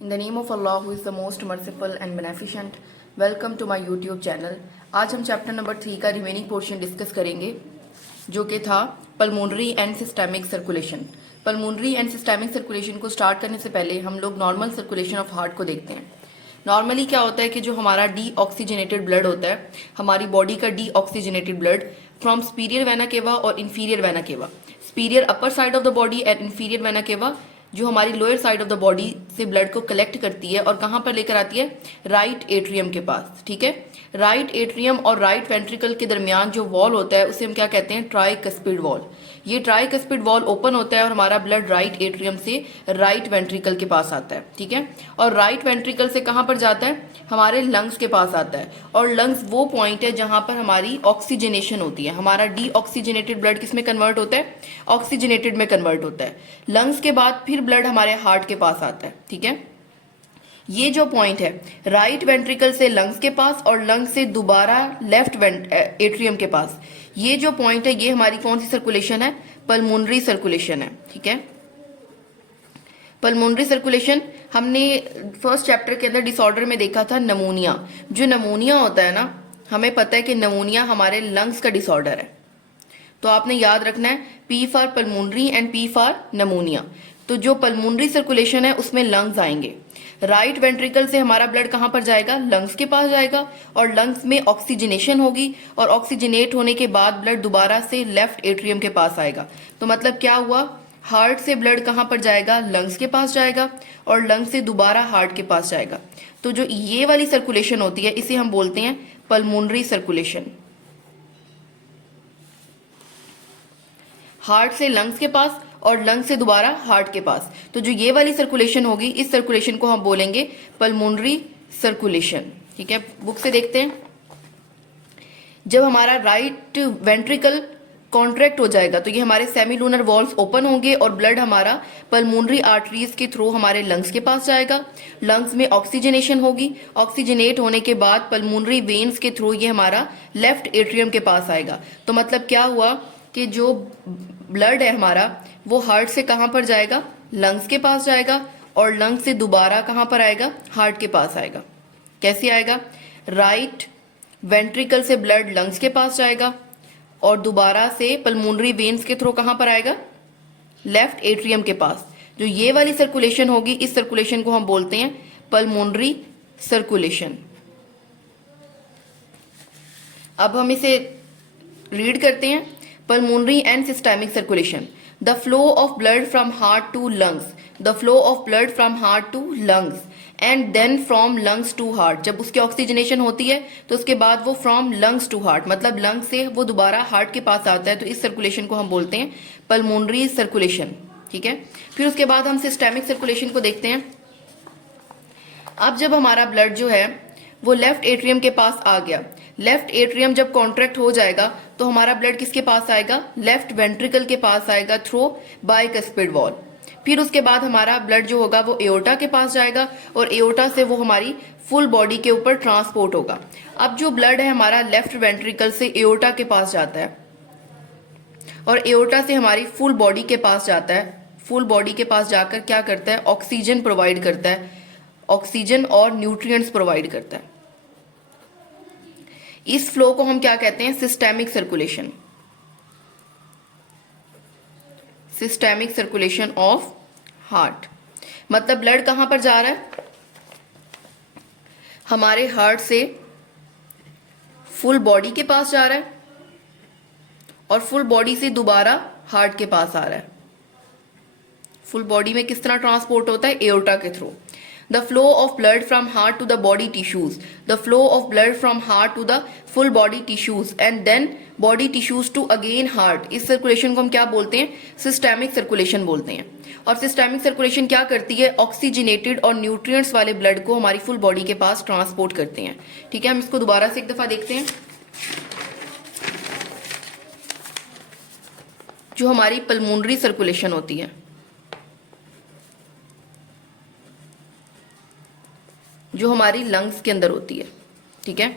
In the name of Allah who is the most merciful and beneficent, welcome to my YouTube channel. आज हम chapter number 3 का remaining portion discuss करेंगे जो कि था pulmonary and systemic circulation. Pulmonary and systemic circulation को start करने से पहले हम लोग नॉर्मल सर्कुलेशन ऑफ हार्ट को देखते हैं। नॉर्मली क्या होता है कि जो हमारा डी ऑक्सीजनेटेड ब्लड होता है, हमारी बॉडी का deoxygenated blood from superior vena cava और inferior vena cava, superior upper side of the body and inferior vena cava जो हमारी lower side of the body से ब्लड को कलेक्ट करती है और कहाँ पर लेकर आती है, राइट एट्रियम के पास। ठीक है, राइट एट्रियम और राइट वेंट्रिकल के दरमियान जो वॉल होता है उसे हम क्या कहते हैं, ट्राइकस्पिड वॉल। ये ट्राइकस्पिड वॉल ओपन होता है और हमारा ब्लड राइट एट्रियम से राइट वेंट्रिकल के पास आता है। ठीक है, और राइट वेंट्रिकल से कहाँ पर जाता है, हमारे लंग्स के पास आता है। और लंग्स वो पॉइंट है जहां पर हमारी ऑक्सीजनेशन होती है। हमारा डी ऑक्सीजनेटेड ब्लड किस में कन्वर्ट होता है, ऑक्सीजनेटेड में कन्वर्ट होता है। लंग्स के बाद फिर ब्लड हमारे हार्ट के पास आता है। ठीक है, ये जो पॉइंट है राइट वेंट्रिकल से लंग्स के पास और लंग्स से दोबारा लेफ्ट एट्रियम के पास, ये जो पॉइंट है ये हमारी कौन सी सर्कुलेशन है, पल्मोनरी सर्कुलेशन है। ठीक है, पल्मोनरी सर्कुलेशन हमने फर्स्ट चैप्टर के अंदर डिसऑर्डर में देखा था नमोनिया। जो नमोनिया होता है ना, हमें पता है कि नमोनिया हमारे लंग्स का डिसऑर्डर है, तो आपने याद रखना है P for pulmonary and P for pneumonia. तो जो पल्मोनरी सर्कुलेशन है उसमें लंग्स आएंगे। राइट वेंट्रिकल से हमारा ब्लड कहां पर जाएगा, लंग्स के पास जाएगा और लंग्स में ऑक्सीजनेशन होगी और ऑक्सीजनेट होने के बाद ब्लड दोबारा से लेफ्ट एट्रियम के पास आएगा। तो मतलब क्या हुआ, हार्ट से ब्लड कहां पर जाएगा, लंग्स के पास जाएगा और लंग्स से दोबारा हार्ट के पास जाएगा। तो जो ये वाली सर्कुलेशन होती है इसे हम बोलते हैं पल्मोनरी सर्कुलेशन। हार्ट से लंग्स के पास और लंग्स से दोबारा हार्ट के पास। तो जो ये वाली सर्कुलेशन होगी इस सर्कुलेशन को हम बोलेंगे पल्मोनरी सर्कुलेशन। ठीक है, बुक से देखते हैं। जब हमारा राइट वेंट्रिकल कॉन्ट्रैक्ट हो जाएगा तो ये हमारे सेमीलूनर वॉल्स ओपन होंगे और ब्लड हमारा पल्मोनरी आर्टरीज के थ्रू हमारे लंग्स के पास जाएगा। लंग्स में ऑक्सीजनेशन होगी, ऑक्सीजनेट होने के बाद पल्मोनरी वेन्स के थ्रू ये हमारा लेफ्ट एट्रियम के पास आएगा। तो मतलब क्या हुआ कि जो ब्लड है हमारा वो हार्ट से कहां पर जाएगा, लंग्स के पास जाएगा और लंग्स से दोबारा कहां पर आएगा, हार्ट के पास आएगा। कैसे आएगा, राइट वेंट्रिकल से ब्लड लंग्स के पास जाएगा और दोबारा से पल्मोनरी वेन्स के थ्रू कहां पर आएगा, लेफ्ट एट्रियम के पास। जो ये वाली सर्कुलेशन होगी इस सर्कुलेशन को हम बोलते हैं पल्मोनरी सर्कुलेशन। अब हम इसे रीड करते हैं। Pulmonary and systemic circulation, the flow of blood from heart to lungs, the flow of blood from heart to lungs and then from lungs to heart. जब उसकी ऑक्सीजनेशन होती है तो उसके बाद वो फ्रॉम लंग्स टू हार्ट, मतलब lungs से वो दोबारा हार्ट के पास आता है। तो इस सर्कुलेशन को हम बोलते हैं पल्मोनरी सर्कुलेशन। ठीक है, फिर उसके बाद हम सिस्टेमिक सर्कुलेशन को देखते हैं। अब जब हमारा ब्लड जो है वो लेफ्ट एट्रियम के पास आ गया, लेफ्ट एट्रियम जब कॉन्ट्रैक्ट हो जाएगा तो हमारा ब्लड किसके पास आएगा, लेफ्ट वेंट्रिकल के पास आएगा थ्रू बाइकस्पिड वॉल। फिर उसके बाद हमारा ब्लड जो होगा वो एओर्टा के पास जाएगा और एओर्टा से वो हमारी फुल बॉडी के ऊपर ट्रांसपोर्ट होगा। अब जो ब्लड है हमारा लेफ्ट वेंट्रिकल से एओर्टा के पास जाता है और एओर्टा से हमारी फुल बॉडी के पास जाता है। फुल बॉडी के पास जाकर क्या करता है, ऑक्सीजन प्रोवाइड करता है, ऑक्सीजन और न्यूट्रिएंट्स प्रोवाइड करता है। इस फ्लो को हम क्या कहते हैं, systemic circulation. Systemic circulation of heart, मतलब ब्लड कहां पर जा रहा है, हमारे हार्ट से फुल बॉडी के पास जा रहा है और फुल बॉडी से दोबारा हार्ट के पास आ रहा है। फुल बॉडी में किस तरह ट्रांसपोर्ट होता है, एओर्टा के through. The flow of blood from heart to the body tissues, the flow of blood from heart to the full body tissues and then body tissues to again heart। इस circulation को हम क्या बोलते हैं, systemic circulation बोलते हैं। और systemic circulation क्या करती है, ऑक्सीजनेटेड और न्यूट्रिएंट्स वाले ब्लड को हमारी फुल बॉडी के पास ट्रांसपोर्ट करते हैं। ठीक है, हम इसको दोबारा से एक दफा देखते हैं। जो हमारी पल्मोनरी सर्कुलेशन होती है, जो हमारी लंग्स के अंदर होती है। ठीक है,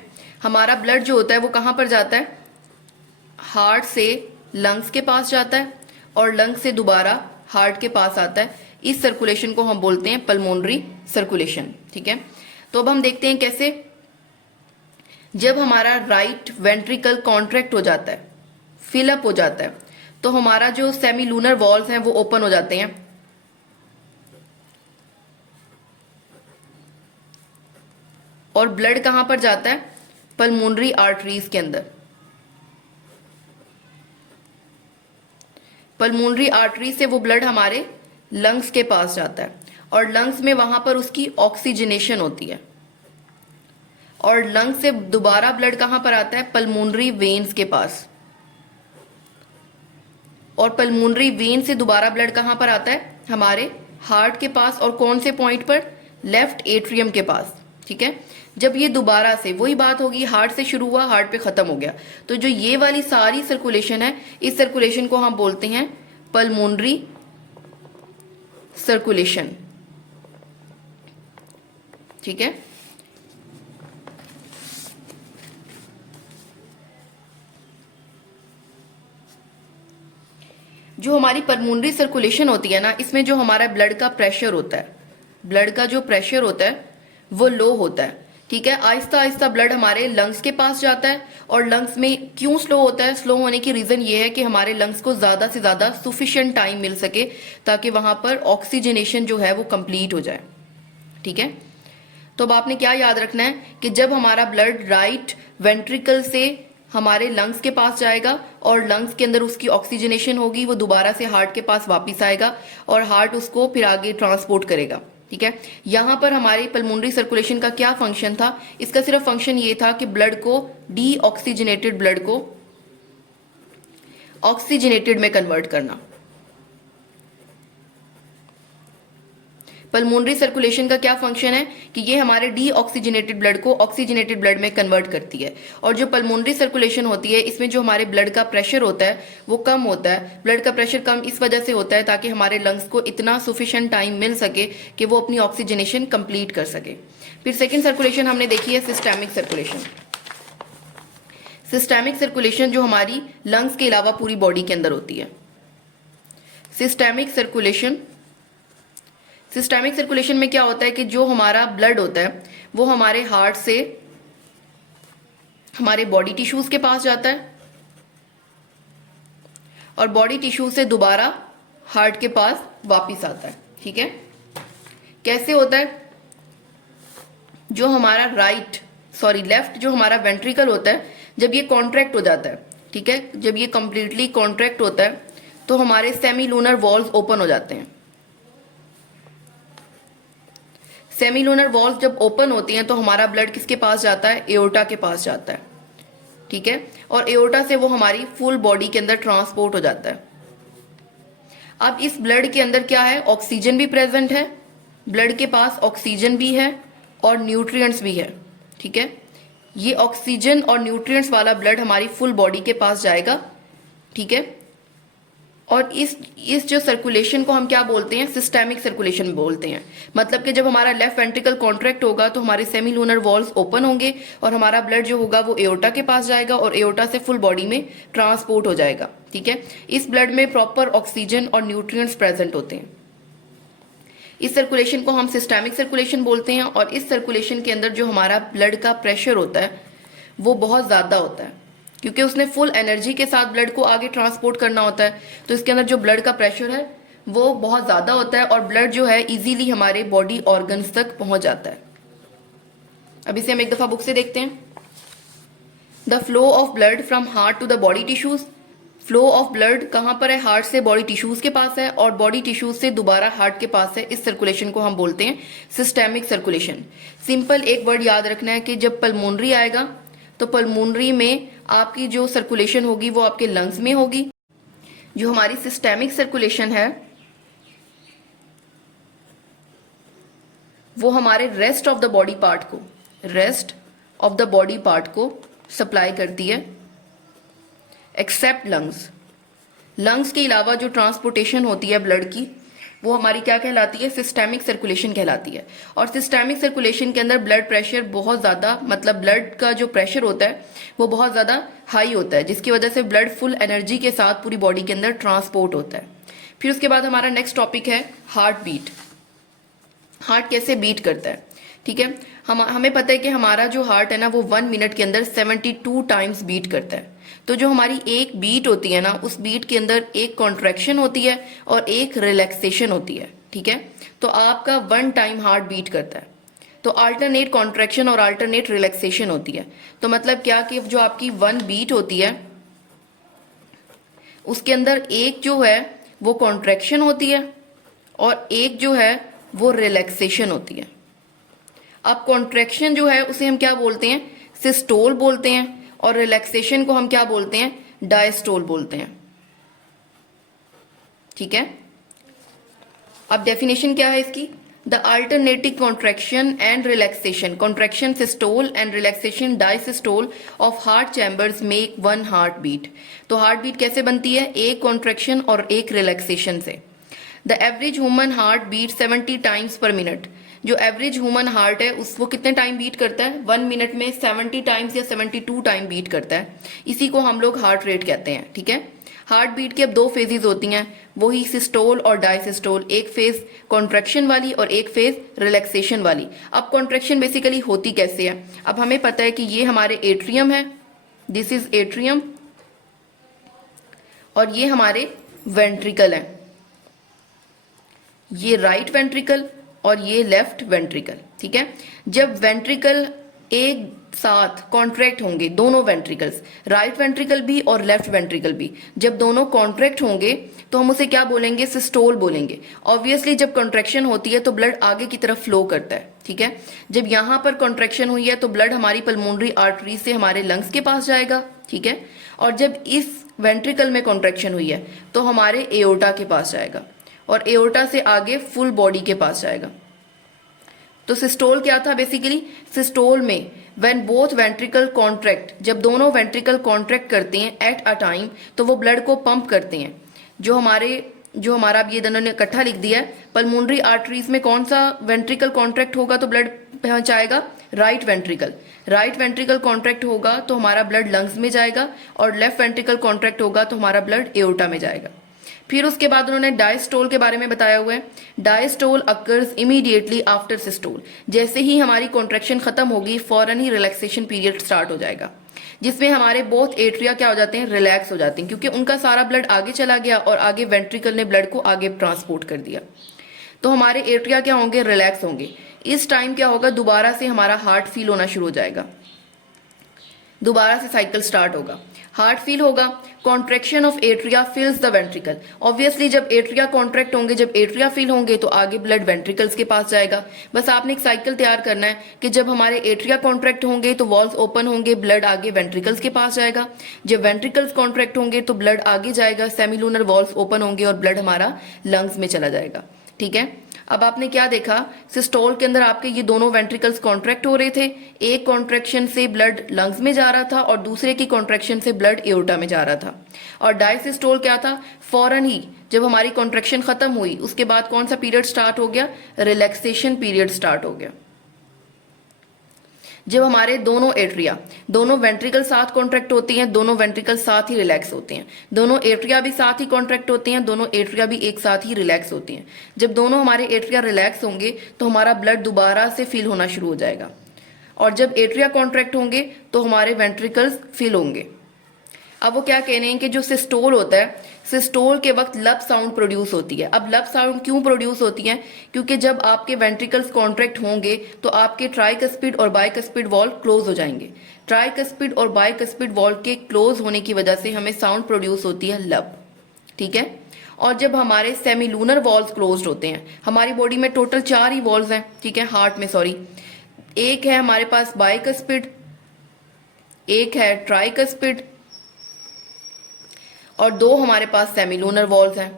हमारा ब्लड जो होता है वो कहां पर जाता है, हार्ट से लंग्स के पास जाता है और लंग्स से दोबारा हार्ट के पास आता है। इस सर्कुलेशन को हम बोलते हैं पल्मोनरी सर्कुलेशन। ठीक है, तो अब हम देखते हैं कैसे। जब हमारा राइट वेंट्रिकल कॉन्ट्रैक्ट हो जाता है, फिलअप हो जाता है, तो हमारा जो सेमी लूनर वॉल्स हैं वो ओपन हो जाते हैं और ब्लड कहां पर जाता है? पल्मोनरी आर्टरीज के अंदर। पल्मोनरी आर्टरी से वो ब्लड हमारे लंग्स के पास जाता है और लंग्स में वहां पर उसकी ऑक्सीजनेशन होती है और लंग्स से दोबारा ब्लड कहां पर आता है? पल्मोनरी वेन्स के पास। और पल्मोनरी वेन से दोबारा ब्लड कहां पर आता है? हमारे हार्ट के पास। और कौन से पॉइंट पर? लेफ्ट एट्रियम के पास। ठीक है, जब ये दोबारा से वही बात होगी, हार्ट से शुरू हुआ, हार्ट पे खत्म हो गया, तो जो ये वाली सारी सर्कुलेशन है, इस सर्कुलेशन को हम बोलते हैं पल्मोनरी सर्कुलेशन। ठीक है, जो हमारी पल्मोनरी सर्कुलेशन होती है ना, इसमें जो हमारा ब्लड का प्रेशर होता है, ब्लड का जो प्रेशर होता है वो लो होता है। ठीक है, आहिस्ता आहिस्ता ब्लड हमारे लंग्स के पास जाता है और लंग्स में क्यों स्लो होता है? स्लो होने की रीजन ये है कि हमारे लंग्स को ज्यादा से ज्यादा सुफिशिएंट टाइम मिल सके ताकि वहां पर ऑक्सीजनेशन जो है वो कंप्लीट हो जाए। ठीक है, तो अब आपने क्या याद रखना है कि जब हमारा ब्लड राइट वेंट्रिकल से हमारे लंग्स के पास जाएगा और लंग्स के अंदर उसकी ऑक्सीजनेशन होगी, वो दोबारा से हार्ट के पास वापस आएगा और हार्ट उसको फिर आगे ट्रांसपोर्ट करेगा। ठीक है, यहां पर हमारी पल्मोनरी सर्कुलेशन का क्या फंक्शन था? इसका सिर्फ फंक्शन ये था कि ब्लड को, डीऑक्सीजनेटेड ब्लड को ऑक्सीजनेटेड में कन्वर्ट करना। पल्मोनरी सर्कुलेशन का क्या फंक्शन है कि ये हमारे डीऑक्सीजनेटेड ब्लड को ऑक्सीजनेटेड ब्लड में कन्वर्ट करती है। और जो पल्मोनरी सर्कुलेशन होती है, इसमें जो हमारे ब्लड का प्रेशर होता है वो कम होता है। ब्लड का प्रेशर कम इस वजह से होता है ताकि हमारे लंग्स को इतना सुफिशिएंट टाइम मिल सके कि वो अपनी ऑक्सीजनेशन कंप्लीट कर सके। फिर सेकेंड सर्कुलेशन हमने देखी है सिस्टेमिक सर्कुलेशन। सिस्टेमिक सर्कुलेशन जो हमारी लंग्स के अलावा पूरी बॉडी के अंदर होती है। सिस्टेमिक सर्कुलेशन, सिस्टेमिक सर्कुलेशन में क्या होता है कि जो हमारा ब्लड होता है वो हमारे हार्ट से हमारे बॉडी टिश्यूज के पास जाता है और बॉडी टिश्यू से दोबारा हार्ट के पास वापस आता है। ठीक है, कैसे होता है? जो हमारा लेफ्ट जो हमारा वेंट्रिकल होता है, जब ये कॉन्ट्रैक्ट हो जाता है, ठीक है, जब ये कंप्लीटली कॉन्ट्रैक्ट होता है तो हमारे सेमी लूनर वॉल्स ओपन हो जाते हैं। सेमी लूनर वॉल्स जब ओपन होती हैं तो हमारा ब्लड किसके पास जाता है? एओर्टा के पास जाता है। ठीक है, और एओर्टा से वो हमारी फुल बॉडी के अंदर ट्रांसपोर्ट हो जाता है। अब इस ब्लड के अंदर क्या है? ऑक्सीजन भी प्रेजेंट है, ब्लड के पास ऑक्सीजन भी है और न्यूट्रिएंट्स भी है। ठीक है, ये ऑक्सीजन और न्यूट्रिएंट्स वाला ब्लड हमारी फुल बॉडी के पास जाएगा। ठीक है, और इस जो सर्कुलेशन को हम क्या बोलते हैं? सिस्टेमिक सर्कुलेशन बोलते हैं। मतलब कि जब हमारा लेफ्ट वेंट्रिकल कॉन्ट्रैक्ट होगा तो हमारे सेमी लूनर वॉल्स ओपन होंगे और हमारा ब्लड जो होगा वो एओर्टा के पास जाएगा और एओर्टा से फुल बॉडी में ट्रांसपोर्ट हो जाएगा। ठीक है, इस ब्लड में प्रॉपर ऑक्सीजन और न्यूट्रिएंट्स प्रेजेंट होते हैं। इस सर्कुलेशन को हम सिस्टेमिक सर्कुलेशन बोलते हैं और इस सर्कुलेशन के अंदर जो हमारा ब्लड का प्रेशर होता है वो बहुत ज्यादा होता है क्योंकि उसने फुल एनर्जी के साथ ब्लड को आगे ट्रांसपोर्ट करना होता है। तो इसके अंदर जो ब्लड का प्रेशर है वो बहुत ज्यादा होता है और ब्लड जो है इजीली हमारे बॉडी ऑर्गन्स तक पहुंच जाता है। अब इसे हम एक दफा बुक से देखते हैं। The flow of blood from heart to the body tissues. Flow of blood कहां पर है? हार्ट से बॉडी टिश्यूज के पास है और बॉडी टिश्यूज से दोबारा हार्ट के पास है। इस सर्कुलेशन को हम बोलते हैं सिस्टेमिक सर्कुलेशन। सिंपल एक वर्ड याद रखना है कि जब पल्मोनरी आएगा तो पल्मोनरी में आपकी जो सर्कुलेशन होगी वो आपके लंग्स में होगी। जो हमारी सिस्टेमिक सर्कुलेशन है वो हमारे rest of the body part को सप्लाई करती है एक्सेप्ट लंग्स। लंग्स के अलावा जो ट्रांसपोर्टेशन होती है ब्लड की वो हमारी क्या कहलाती है? सिस्टेमिक सर्कुलेशन कहलाती है। और सिस्टेमिक सर्कुलेशन के अंदर ब्लड प्रेशर बहुत ज्यादा, मतलब ब्लड का जो प्रेशर होता है वो बहुत ज्यादा हाई होता है जिसकी वजह से ब्लड फुल एनर्जी के साथ पूरी बॉडी के अंदर ट्रांसपोर्ट होता है। फिर उसके बाद हमारा नेक्स्ट टॉपिक है हार्ट बीट। हार्ट कैसे बीट करता है, ठीक है। हमें पता है कि हमारा जो हार्ट है ना वो 1 मिनट के अंदर 72 टाइम्स बीट करता है। तो जो हमारी एक बीट होती है ना, उस बीट के अंदर एक कॉन्ट्रैक्शन होती है और एक रिलैक्सेशन होती है, ठीक है। तो आपका 1 टाइम हार्ट बीट करता है, तो अल्टरनेट कॉन्ट्रैक्शन और अल्टरनेट रिलैक्सेशन होती है। तो मतलब क्या कि जो आपकी 1 बीट होती है उसके अंदर एक जो है वो कॉन्ट्रैक्शन होती है और एक जो है वो रिलैक्सेशन होती है। अब कॉन्ट्रैक्शन जो है उसे हम क्या बोलते हैं, सिस्टोल बोलते हैं, और रिलैक्सेशन को हम क्या बोलते हैं, डायस्टोल बोलते हैं, ठीक है। अब डेफिनेशन क्या है इसकी, the alternative contraction and relaxation, contraction systole and relaxation diastole of heart chambers make 1 heart beat. तो हार्ट बीट कैसे बनती है, एक कॉन्ट्रैक्शन और एक रिलैक्सेशन से। The average human heart beat 70 times per minute. जो एवरेज ह्यूमन हार्ट है उस वो कितने टाइम बीट करता है, 1 मिनट में 70 टाइम्स या 72 टाइम बीट करता है। इसी को हम लोग हार्ट रेट कहते हैं, ठीक है। हार्ट बीट की अब 2 फेजेज होती हैं, वही सिस्टोल और डायसिस्टोल, एक फेज कॉन्ट्रैक्शन वाली और एक फेज रिलैक्सेशन वाली। अब कॉन्ट्रैक्शन बेसिकली होती कैसे है, अब हमें पता है कि ये हमारे एट्रियम है, दिस इज एट्रियम, और ये हमारे वेंट्रिकल है, ये राइट वेंट्रिकल और ये लेफ्ट वेंट्रिकल, ठीक है। जब वेंट्रिकल एक साथ कॉन्ट्रैक्ट होंगे, दोनों वेंट्रिकल्स, राइट वेंट्रिकल भी और लेफ्ट वेंट्रिकल भी, जब दोनों कॉन्ट्रैक्ट होंगे तो हम उसे क्या बोलेंगे, सिस्टोल बोलेंगे। ऑब्वियसली जब कॉन्ट्रैक्शन होती है तो ब्लड आगे की तरफ फ्लो करता है, ठीक है। जब यहां पर कॉन्ट्रैक्शन हुई है तो ब्लड हमारी पल्मोनरी आर्टरी से हमारे लंग्स के पास जाएगा, ठीक है। और जब इस वेंट्रिकल में कॉन्ट्रैक्शन हुई है तो हमारे एओर्टा के पास जाएगा और एओर्टा से आगे फुल बॉडी के पास जाएगा। तो सिस्टोल क्या था बेसिकली, सिस्टोल में व्हेन बोथ वेंट्रिकल कॉन्ट्रैक्ट, जब दोनों वेंट्रिकल कॉन्ट्रैक्ट करते हैं एट अ टाइम तो वो ब्लड को पंप करते हैं। जो हमारा अब ये दोनों ने इकट्ठा लिख दिया है, पल्मोनरी आर्टरीज में कौन सा वेंट्रिकल कॉन्ट्रैक्ट होगा तो ब्लड पहुंचाएगा, right ventricle. Right ventricle contract होगा तो हमारा ब्लड लंग्स में जाएगा, और लेफ्ट वेंट्रिकल कॉन्ट्रैक्ट होगा तो हमारा ब्लड एओर्टा में जाएगा। फिर उसके बाद उन्होंने डायस्टोल के बारे में बताया हुआ है, diastole occurs immediately after systole. जैसे ही हमारी कॉन्ट्रैक्शन खत्म होगी फौरन ही रिलैक्सेशन पीरियड स्टार्ट हो जाएगा, जिसमें हमारे बोथ एट्रिया क्या हो जाते हैं, रिलैक्स हो जाते हैं, क्योंकि उनका सारा ब्लड आगे चला गया और आगे वेंट्रिकल ने ब्लड को आगे ट्रांसपोर्ट कर दिया। तो हमारे एट्रिया क्या होंगे, रिलैक्स होंगे। इस टाइम क्या होगा, दोबारा से हमारा हार्ट फील होना शुरू हो जाएगा, दोबारा से साइकिल स्टार्ट होगा, हार्ट फील होगा, contraction of atria फिल्स the ventricle. Obviously जब एट्रिया कॉन्ट्रैक्ट होंगे, जब एट्रिया फिल होंगे तो आगे ब्लड वेंट्रिकल्स के पास जाएगा। बस आपने एक साइकिल तैयार करना है कि जब हमारे एट्रिया कॉन्ट्रैक्ट होंगे तो वॉल्स ओपन होंगे, ब्लड आगे वेंट्रिकल्स के पास जाएगा। जब वेंट्रिकल्स कॉन्ट्रैक्ट होंगे तो ब्लड आगे जाएगा, सेमिलूनर वॉल्स ओपन होंगे और ब्लड हमारा लंग्स में चला जाएगा, ठीक है। अब आपने क्या देखा, सिस्टोल के अंदर आपके ये दोनों वेंट्रिकल्स कॉन्ट्रैक्ट हो रहे थे, एक कॉन्ट्रैक्शन से ब्लड लंग्स में जा रहा था और दूसरे की कॉन्ट्रैक्शन से ब्लड एओर्टा में जा रहा था। और डायसिस्टोल क्या था, फौरन ही जब हमारी कॉन्ट्रैक्शन खत्म हुई उसके बाद कौन सा पीरियड स्टार्ट हो गया, रिलैक्सेशन पीरियड स्टार्ट हो गया। जब हमारे दोनों एट्रिया, दोनों वेंट्रिकल साथ कॉन्ट्रैक्ट होती हैं, दोनों वेंट्रिकल साथ ही रिलैक्स होते हैं, दोनों एट्रिया भी साथ ही कॉन्ट्रैक्ट होते हैं, दोनों एट्रिया भी एक साथ ही रिलैक्स होती हैं। जब दोनों हमारे एट्रिया रिलैक्स होंगे तो हमारा ब्लड दोबारा से फिल होना शुरू हो जाएगा, और जब एट्रिया कॉन्ट्रैक्ट होंगे तो हमारे वेंट्रिकल्स फिल होंगे। अब वो क्या कह रहे हैं कि जो सिस्टोल होता है, सिस्टोल के वक्त लब साउंड प्रोड्यूस होती है। अब लब साउंड क्यों प्रोड्यूस होती है, क्योंकि जब आपके वेंट्रिकल्स कॉन्ट्रैक्ट होंगे तो आपके ट्राइकस्पिड और बाइकस्पिड वॉल्व क्लोज हो जाएंगे। ट्राइकस्पिड और बाइकस्पिड वॉल्व के क्लोज होने की वजह से हमें साउंड प्रोड्यूस होती है लब, ठीक है। और जब हमारे सेमिलूनर वॉल्व क्लोज्ड होते हैं, हमारी बॉडी में टोटल 4 ही वॉल्व हैं, ठीक है, हार्ट में सॉरी, एक है हमारे पास बाइकस्पिड, एक है ट्राइकस्पिड और 2 हमारे पास सेमिलूनर वॉल्व हैं।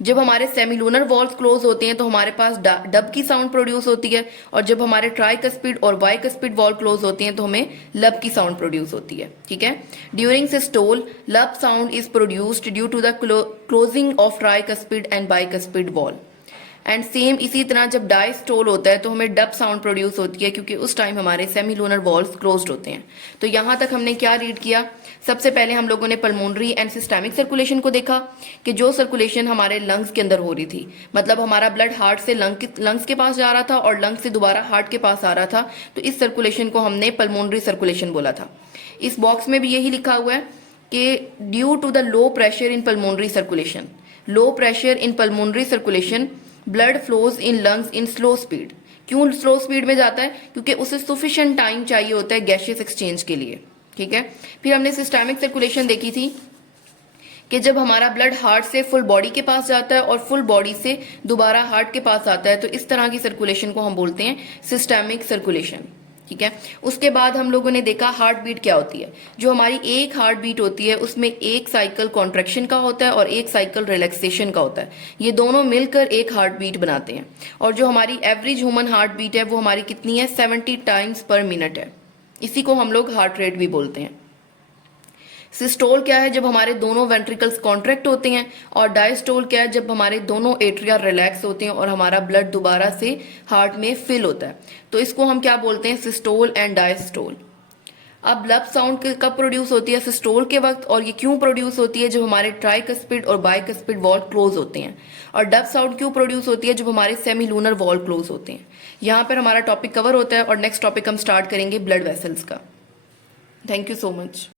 जब हमारे सेमिलूनर वॉल्व क्लोज होते हैं तो हमारे पास डब की साउंड प्रोड्यूस होती है, और जब हमारे ट्राइकस्पिड और बाइकस्पिड वॉल्व क्लोज होते हैं तो हमें लब की साउंड प्रोड्यूस होती है, ठीक है। During systole lub sound is produced due to the closing of tricuspid and bicuspid valve. And same इसी तरह जब डायस्टोल होता है तो हमें डब साउंड प्रोड्यूस होती है, क्योंकि उस टाइम हमारे सेमीलूनर वॉल्स क्लोज्ड होते हैं। तो यहाँ तक हमने क्या रीड किया? सबसे पहले हम लोगों ने पल्मोनरी एंड सिस्टेमिक सर्कुलेशन को देखा कि जो सर्कुलेशन हमारे लंग्स के अंदर हो रही थी, मतलब हमारा ब्लड हार्ट से लंग्स के पास जा रहा था और लंग्स से दोबारा हार्ट के पास आ रहा था, तो इस सर्कुलेशन को हमने पल्मोनरी सर्कुलेशन बोला था। इस बॉक्स में भी यही लिखा हुआ है कि due to the low pressure in pulmonary circulation, low pressure in pulmonary circulation blood flows in lungs in slow speed. क्यों स्लो स्पीड में जाता है? क्योंकि उसे सुफिशिएंट टाइम चाहिए होता है गैसियस एक्सचेंज के लिए। ठीक है, फिर हमने सिस्टेमिक सर्कुलेशन देखी थी कि जब हमारा ब्लड हार्ट से फुल बॉडी के पास जाता है और फुल बॉडी से दोबारा हार्ट के पास आता है, तो इस तरह की सर्कुलेशन को हम बोलते हैं सिस्टेमिक सर्कुलेशन। ठीक है, उसके बाद हम लोगों ने देखा हार्ट बीट क्या होती है। जो हमारी एक हार्ट बीट होती है उसमें एक साइकिल कॉन्ट्रैक्शन का होता है और एक साइकिल रिलैक्सेशन का होता है, ये दोनों मिलकर एक हार्ट बीट बनाते हैं। और जो हमारी एवरेज ह्यूमन हार्ट बीट है वो हमारी कितनी है? 70 टाइम्स पर मिनट है। इसी को हम लोग हार्ट रेट भी बोलते हैं। सिस्टोल क्या है? जब हमारे दोनों वेंट्रिकल्स कॉन्ट्रैक्ट होते हैं। और डायस्टोल क्या है? जब हमारे दोनों एट्रिया रिलैक्स होते हैं और हमारा ब्लड दोबारा से हार्ट में फिल होता है। तो इसको हम क्या बोलते हैं? Systole and diastole. अब लब साउंड कब प्रोड्यूस होती है? सिस्टोल के वक्त। और ये क्यों प्रोड्यूस होती है? जब हमारे ट्राइकस्पिड और बाइकस्पिड वॉल क्लोज होते हैं। और डब साउंड क्यों प्रोड्यूस होती है? जब हमारे सेमीलूनर वॉल क्लोज होते हैं। यहाँ पर हमारा टॉपिक कवर होता है और नेक्स्ट टॉपिक हम स्टार्ट करेंगे ब्लड वेसल्स का। Thank you so much.